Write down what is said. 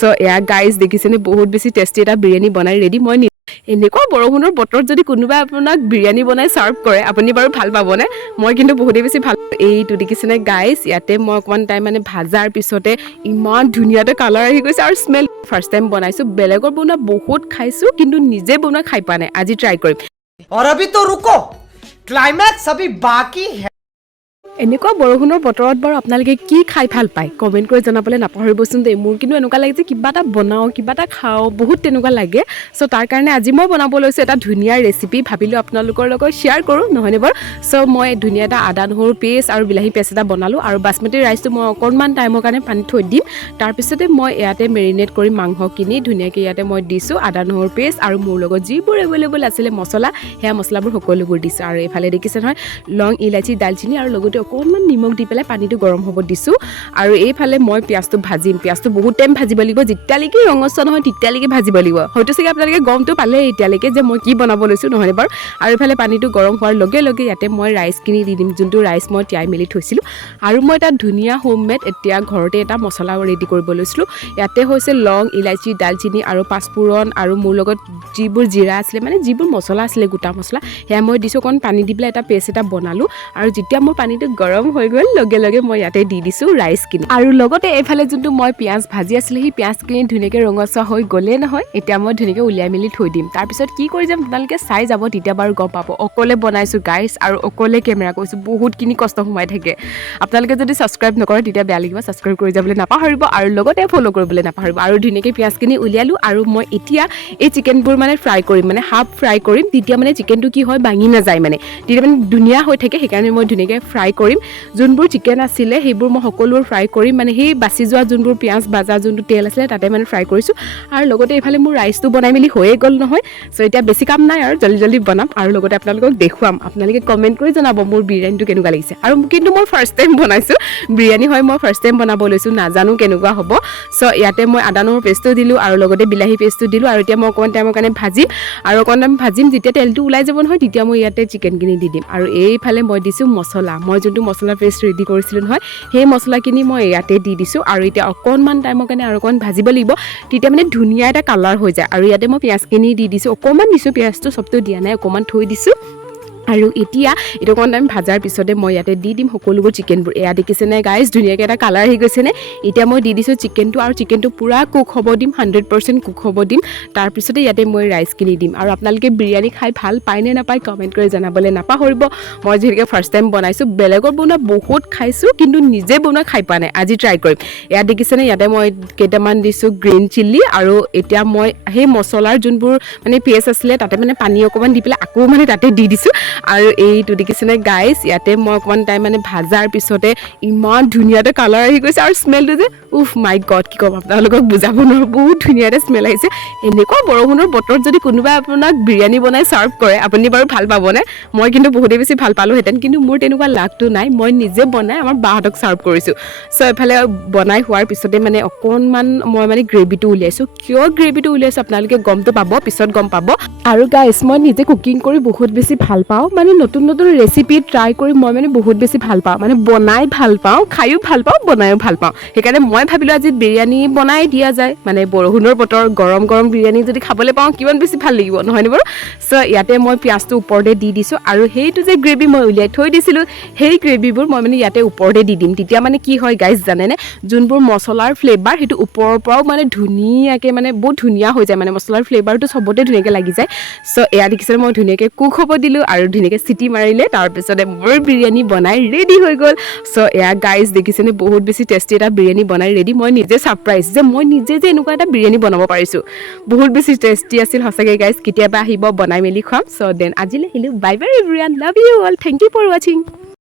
so এয়া guys দেখিছেনে বহুত বেছি টেষ্টি এটা বিৰিয়ানী বনাই ৰেডি মই এনেকুৱা বৰষুণৰ বতৰত যদি কোনোবাই আপোনাক বিৰিয়ানী বনাই চাৰ্ভ কৰে আপুনি বাৰু ভাল পাবনে মই কিন্তু বহুতেই বেছি ভাল এইটো দেখিছেনে গাইজ ইয়াতে মই অকণমান টাইম মানে ভাজাৰ পিছতে ইমান ধুনীয়াতে কালাৰ আহি গৈছে আৰু স্মেল ফাৰ্ষ্ট টাইম বনাইছোঁ বেলেগৰ বনোৱা বহুত খাইছোঁ কিন্তু নিজে বনোৱা খাই পোৱা নাই আজি ট্ৰাই কৰিম और अभी तो रुको क्लाइमैक्स अभी बाकी है এনেকুৱা বৰষুণৰ বতৰত বাৰু আপোনালোকে কি খাই ভাল পায় কমেণ্ট কৰি জনাবলৈ নাপাহৰিবচোন দেই মোৰ কিন্তু এনেকুৱা লাগে যে কিবা এটা বনাওঁ কিবা এটা খাওঁ বহুত তেনেকুৱা লাগে চ' তাৰ কাৰণে আজি মই বনাব লৈছোঁ এটা ধুনীয়া ৰেচিপি ভাবিলোঁ আপোনালোকৰ লগত শ্বেয়াৰ কৰোঁ নহয়নে বাৰু চ' মই ধুনীয়া এটা আদা নহৰু পেষ্ট আৰু বিলাহী পেষ্ট এটা বনালোঁ আৰু বাচমতি ৰাইচটো মই অকণমান টাইমৰ কাৰণে পানী থৈ দিম তাৰপিছতে মই ইয়াতে মেৰিনেট কৰি মাংসখিনি ধুনীয়াকৈ ইয়াতে মই দিছোঁ আদা নহৰু পেষ্ট আৰু মোৰ লগত যিবোৰ এভেইলেবল আছিলে মছলা সেয়া মছলাবোৰ সকলোবোৰ দিছোঁ আৰু এইফালে দেখিছে নহয় লং ইলাচি দালচিনি আৰু লগতে অকণমান নিমখ দি পেলাই পানীটো গৰম হ'ব দিছোঁ আৰু এইফালে মই পিঁয়াজটো ভাজিম পিঁয়াজটো বহুত টাইম ভাজিব লাগিব যেতিয়ালৈকে ৰঙচুৱা নহয় তেতিয়ালৈকে ভাজিব লাগিব হয়তো চাগে আপোনালোকে গমটো পালে এতিয়ালৈকে যে মই কি বনাব লৈছোঁ নহয়নে বাৰু আৰু এইফালে পানীটো গৰম হোৱাৰ লগে লগে ইয়াতে মই ৰাইচখিনি দি দিম যোনটো ৰাইচ মই তিয়াই মেলি থৈছিলোঁ আৰু মই এটা ধুনীয়া হোমমেড এতিয়া ঘৰতে এটা মছলা ৰেডি কৰিব লৈছিলোঁ ইয়াতে হৈছে লং ইলাচি দালচিনি আৰু পাঁচফোৰণ আৰু মোৰ লগত যিবোৰ জিৰা আছিলে মানে যিবোৰ মছলা আছিলে গোটা মছলা সেয়া মই দিছোঁ অকণ পানী দি পেলাই এটা পেষ্ট এটা বনালোঁ আৰু যেতিয়া মোৰ পানীটো গৰম হৈ গ'ল লগে লগে মই ইয়াতে দি দিছোঁ ৰাইচখিনি আৰু লগতে এইফালে যোনটো মই পিঁয়াজ ভাজি আছিলে সেই পিঁয়াজখিনি ধুনীয়াকৈ ৰঙচুৱা হৈ গ'লেই নহয় এতিয়া মই ধুনীয়াকৈ উলিয়াই মেলি থৈ দিম তাৰপিছত কি কৰি যাম আপোনালোকে চাই যাব তেতিয়া বাৰু গম পাব অকলে বনাইছোঁ গাইজ আৰু অকলে কেমেৰা কৰিছোঁ বহুতখিনি কষ্ট সোমাই থাকে আপোনালোকে যদি ছাবস্ক্ৰাইব নকৰে তেতিয়া বেয়া লাগিব ছাবস্ক্ৰাইব কৰি যাবলৈ নাপাহৰিব আৰু লগতে ফ'ল' কৰিবলৈ নাপাহৰিব আৰু ধুনীয়াকৈ পিঁয়াজখিনি উলিয়ালোঁ আৰু মই এতিয়া এই চিকেনবোৰ মানে ফ্ৰাই কৰিম মানে হাফ ফ্ৰাই কৰিম তেতিয়া মানে চিকেনটো কি হয় ভাঙি নাযায় মানে তেতিয়া মানে ধুনীয়া হৈ থাকে সেইকাৰণে মই ধুনীয়াকৈ ফ্ৰাই কৰিম যোনবোৰ চিকেন আছিলে সেইবোৰ মই সকলোবোৰ ফ্ৰাই কৰিম মানে সেই বাচি যোৱা যোনবোৰ পিঁয়াজ ভাজা যোনটো তেল আছিলে তাতে মানে ফ্ৰাই কৰিছোঁ আৰু লগতে এইফালে মোৰ ৰাইচটো বনাই মেলি হৈয়ে গ'ল নহয় চ' এতিয়া বেছি কাম নাই আৰু জল্দি জল্দি বনাম আৰু লগতে আপোনালোকক দেখুৱাম আপোনালোকে কমেণ্ট কৰি জনাব মোৰ বিৰিয়ানীটো কেনেকুৱা লাগিছে আৰু কিন্তু মই ফাৰ্ষ্ট টাইম বনাইছোঁ বিৰিয়ানী হয় মই ফাৰ্ষ্ট টাইম বনাব লৈছোঁ নাজানো কেনেকুৱা হ'ব চ' ইয়াতে মই আদা নহৰু পেষ্টটো দিলোঁ আৰু লগতে বিলাহী পেষ্টটো দিলোঁ আৰু এতিয়া মই অকণমান টাইমৰ কাৰণে ভাজিম আৰু অকণমান টাইম ভাজিম যেতিয়া তেলটো ওলাই যাব নহয় তেতিয়া মই ইয়াতে চিকেনখিনি দি দিম আৰু এইফালে মই দিছোঁ মছলা মই যোনটো মছলা পেষ্ট ৰেডি কৰিছিলোঁ নহয় সেই মছলাখিনি মই ইয়াতে দি দিছোঁ আৰু এতিয়া অকণমান টাইমৰ কাৰণে আৰু অকণমান ভাজিব লাগিব তেতিয়া মানে ধুনীয়া এটা কালাৰ হৈ যায় আৰু ইয়াতে মই পিঁয়াজখিনি দি দিছোঁ অকণমান দিছোঁ পিঁয়াজটো চবটো দিয়া নাই অকণমান থৈ দিছোঁ আৰু এতিয়া এইটো অকণমান টাইম ভাজাৰ পিছতে মই ইয়াতে দি দিম সকলোবোৰ চিকেনবোৰ এয়া দেখিছেনে গাইজ ধুনীয়াকৈ এটা কালাৰ আহি গৈছেনে এতিয়া মই দি দিছোঁ চিকেনটো আৰু চিকেনটো পূৰা কুক হ'ব দিম 100% কুক হ'ব দিম তাৰপিছতে ইয়াতে মই ৰাইচখিনি দিম আৰু আপোনালোকে বিৰিয়ানী খাই ভাল পায় নে নাপায় কমেণ্ট কৰি জনাবলৈ নাপাহৰিব মই যিহেতুকে ফাৰ্ষ্ট টাইম বনাইছোঁ বেলেগৰ বনোৱা বহুত খাইছোঁ কিন্তু নিজে বনোৱা খাই পোৱা নাই আজি ট্ৰাই কৰিম ইয়াত দেখিছেনে ইয়াতে মই কেইটামান দিছোঁ গ্ৰীণ চিলি আৰু এতিয়া মই সেই মছলাৰ যোনবোৰ মানে পেষ্ট আছিলে তাতে মানে পানী অকণমান দি পেলাই আকৌ মানে তাতে দি দিছোঁ আৰু এইটো দেখিছেনে গাইজ ইয়াতে মই অকণমান টাইম মানে ভাজাৰ পিছতে ইমান ধুনীয়াতে কালাৰ আহি গৈছে আৰু স্মেলটো যে উফ মাই গড কি ক'ম আপোনালোকক বুজাব নোৱাৰোঁ বহুত ধুনীয়া এটা স্মেল আহিছে এনেকুৱা বৰষুণৰ বতৰত যদি কোনোবাই আপোনাক বিৰিয়ানী বনাই চাৰ্ভ কৰে আপুনি বাৰু ভাল পাবনে মই কিন্তু বহুতেই বেছি ভাল পালোঁহেঁতেন কিন্তু মোৰ তেনেকুৱা লাকটো নাই মই নিজে বনাই আমাৰ বাহঁতক চাৰ্ভ কৰিছোঁ চ' এফালে বনাই হোৱাৰ পিছতে মানে অকণমান মই মানে গ্ৰেভিটো উলিয়াইছোঁ কিয় গ্ৰেভিটো উলিয়াইছোঁ আপোনালোকে গমটো পাব পিছত গম পাব আৰু গাইজ মই নিজে কুকিং কৰি বহুত বেছি ভাল পাওঁ মানে নতুন নতুন ৰেচিপি ট্ৰাই কৰি মই মানে বহুত বেছি ভাল পাওঁ মানে বনাই ভাল পাওঁ খায়ো ভাল পাওঁ বনায়ো ভাল পাওঁ সেইকাৰণে মই ভাবিলোঁ আজি বিৰিয়ানী বনাই দিয়া যায় মানে বৰষুণৰ বতৰ গৰম গৰম বিৰিয়ানী যদি খাবলৈ পাওঁ কিমান বেছি ভাল লাগিব নহয়নে বাৰু চ' ইয়াতে মই পিঁয়াজটো ওপৰতে দি দিছোঁ আৰু সেইটো যে গ্ৰেভি মই উলিয়াই থৈ দিছিলোঁ সেই গ্ৰেভিবোৰ মই মানে ইয়াতে ওপৰতে দি দিম তেতিয়া মানে কি হয় গাইজ জানেনে যোনবোৰ মছলাৰ ফ্লেভাৰ সেইটো ওপৰৰ পৰাও মানে ধুনীয়াকৈ মানে বহুত ধুনীয়া হৈ যায় মানে মছলাৰ ফ্লেভাৰটো চবতে ধুনীয়াকৈ লাগি যায় চ' এয়া দেখিছে মই ধুনীয়াকৈ কুক হ'ব দিলোঁ আৰু ধুনীয়াকৈ চিটি মাৰিলে তাৰপিছতে মোৰ বিৰিয়ানী বনাই ৰেডি হৈ গ'ল চ' এয়া গাইজ দেখিছেনে বহুত বেছি টেষ্টি এটা বিৰিয়ানী বনাই ৰেডি মই নিজে ছাৰপ্ৰাইজ যে মই নিজে যে এনেকুৱা এটা বিৰিয়ানী বনাব পাৰিছোঁ বহুত বেছি টেষ্টি আছিল সঁচাকৈ গাইজ কেতিয়াবা আহিব বনাই মেলি খুৱাম চ' দেন আজিলৈ আহিলোঁ bye bye everyone love you all thank you for ৱাচিং